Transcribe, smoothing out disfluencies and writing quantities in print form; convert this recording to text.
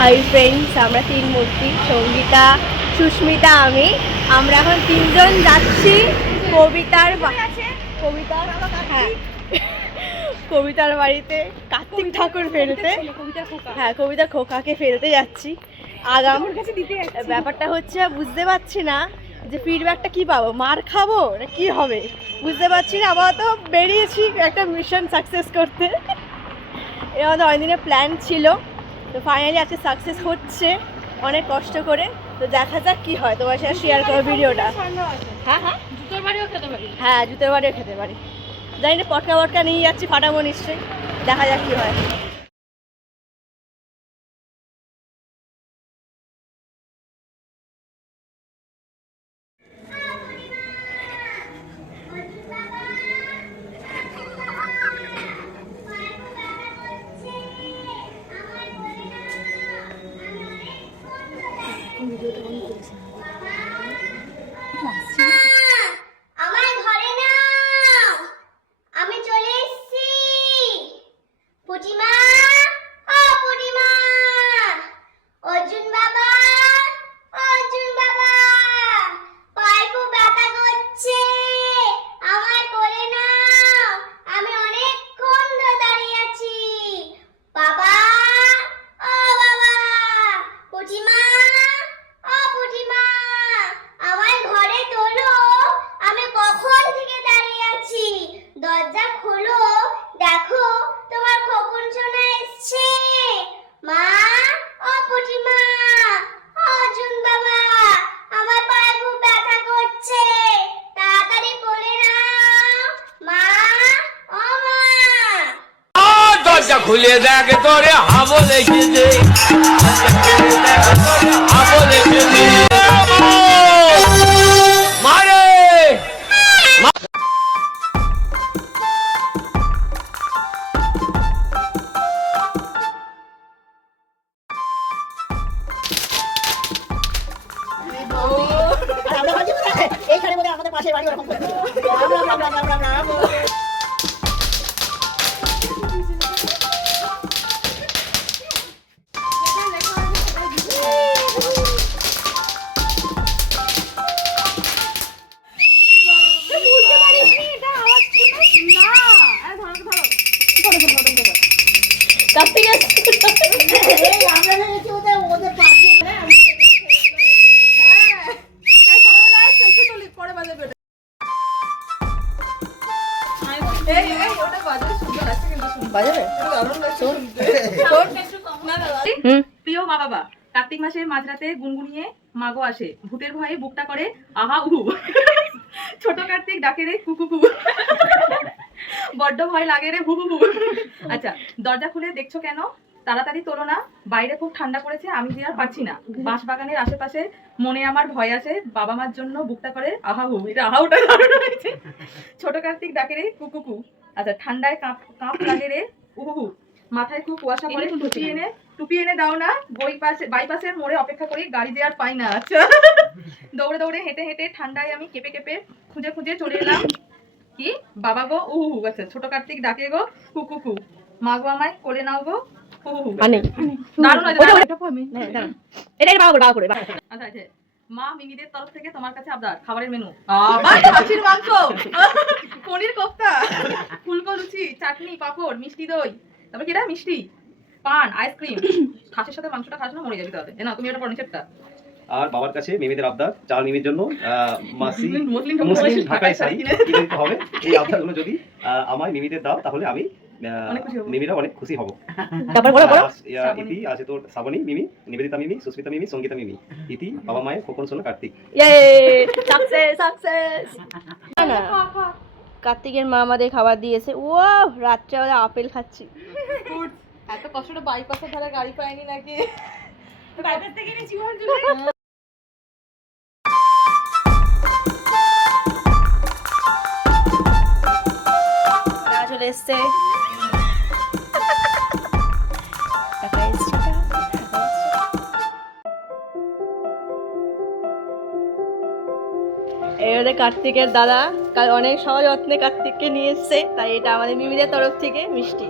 Hi friends, আমরা তিন মূর্তি, সঙ্গীতা, সুস্মিতা, আমরা এখন তিনজন যাচ্ছি কবিতার বাড়িতে কার্তিক ঠাকুর ফেলতে। হ্যাঁ, কবিতার খোকাকে ফেলতে যাচ্ছি। আগাম ব্যাপারটা হচ্ছে বুঝতে পারছি না যে ফিডব্যাকটা কি পাবো, মার খাবো না কি হবে বুঝতে পারছি না। আবার তো বেরিয়েছি একটা মিশন সাকসেস করতে। এর আমাদের অনেক দিনের প্ল্যান ছিল, তো ফাইনালি আজকে সাকসেস হচ্ছে অনেক কষ্ট করে। তো দেখা যাক কি হয়, তোমার সাথে শেয়ার করো ভিডিওটা। জুতোর বাড়িও খেতে পারি। জানি না, পটকা নিয়ে যাচ্ছি, ফাটাবো নিশ্চয়ই, দেখা যাক কি হয়। আমার ঘরে নাও, আমি চলে এসেছি। পুটিমা, ও পুটিমা, অর্জুন বাবা, পায়ে খুব ব্যথা করছে, আমায় কোলে নাও, আমি অনেকক্ষণ ধরে দাঁড়িয়ে আছি। বাবা, ও বাবা, পুটিমা, আমার ঘরে তোলো, আমি কখন থেকে দাঁড়িয়ে আছি। দরজা খোলো, দেখো তোমার খোকন সোনা এসছে। মা, ও পুটিমা, অর্জুন বাবা, আমার পায়ে খুব ব্যথা করছে, তাড়াতাড়ি কোলে নাও। মা, ও মা, দরজা খুলে দেখ তোরে হাবো লেগেছে, মারে এইখানে মধ্যে আমাদের পাশে বাড়ি ওরকম প্রিয় মা বাবা, কার্তিক মাসে মাঝরাতে গুনগুনিয়ে মাগো আসে, ভূতের ভয়ে বুকটা করে আহা উহু, ছোট কার্তিক ডাকে রে কুকু কু, বড্ড ভয় লাগে রে হু হু হু। আচ্ছা, দরজা খুলে দেখছো কেন, তাড়াতাড়ি তোলো না, বাইরে খুব ঠান্ডা পড়েছে, আমি যে আর পারছি না। বাঁশ বাগানের আশেপাশে মনে আমার ভয় আছে, বাবা মার জন্য বুকটা করে আহা হু, এটা আহা উটা দারুণ হয়েছে। ছোট কার্তিক ডাকে রে কুকু কু। আচ্ছা, ঠান্ডায় কাঁপ লাগে রে উহু, মাথায় খুব কুয়াশা পড়ে, টুপি এনে দাও না, বাইপাসের মোড়ে অপেক্ষা করি, গাড়ি যে আর পাই না। আচ্ছা, দৌড়ে দৌড়ে হেঁটে হেঁটে ঠান্ডায় আমি কেঁপে কেঁপে খুঁজে খুঁজে চলে এলাম কি বাবা গো উহু। আচ্ছা, ছোট কার্তিক ডাকে গো কুকু কু, মা গো আমায় কোলে নাও গো উহু। আচ্ছা, মা মিমিদের তরফ থেকে তোমার কাছে আবদার, খাবারের মেনু খাসির মাংস, পনির কোফতা, ফুলকো লুচি, চাটনি, পাঁপড়, মিষ্টি দই, তারপর কি মিষ্টি, পান, আইসক্রিম। খাসির সাথে মাংসটা খাস না, মরে যাবি তাহলে। না, তুমি এটা পনিরটা। আর বাবার কাছে মিমিদের আবদার, চাল মিমির জন্য মাসি মুসলিম ঢাকাই শাড়ি কিনে দিতে হবে। এই আবদারগুলো যদি আমায় মিমিদের দাও, তাহলে আমি মিমিরা অনেক খুশি হব। ইতি আছে তোর শ্রাবণী মিমি, নিবেদিতা মিমি, সুস্মিতা মিমি, সঙ্গীতা মিমি, ইতি বাবা মায়ের খোকন সোনা কার্তিক। কার্তিকের মা আমাদের খাবার দিয়েছে। ওয়াও, রাত্রেবেলা আপেল খাচ্ছি। এত কষ্টটা বাইপাসে ধারে গাড়ি পাইনি নাকি, বাইপাস থেকে নিয়ে জীবন চলে এসছে। এবারে কার্তিকের দাদা কাল অনেক সযত্নে কার্তিককে নিয়ে এসছে, তাই এটা আমাদের মিমিদের তরফ থেকে মিষ্টি।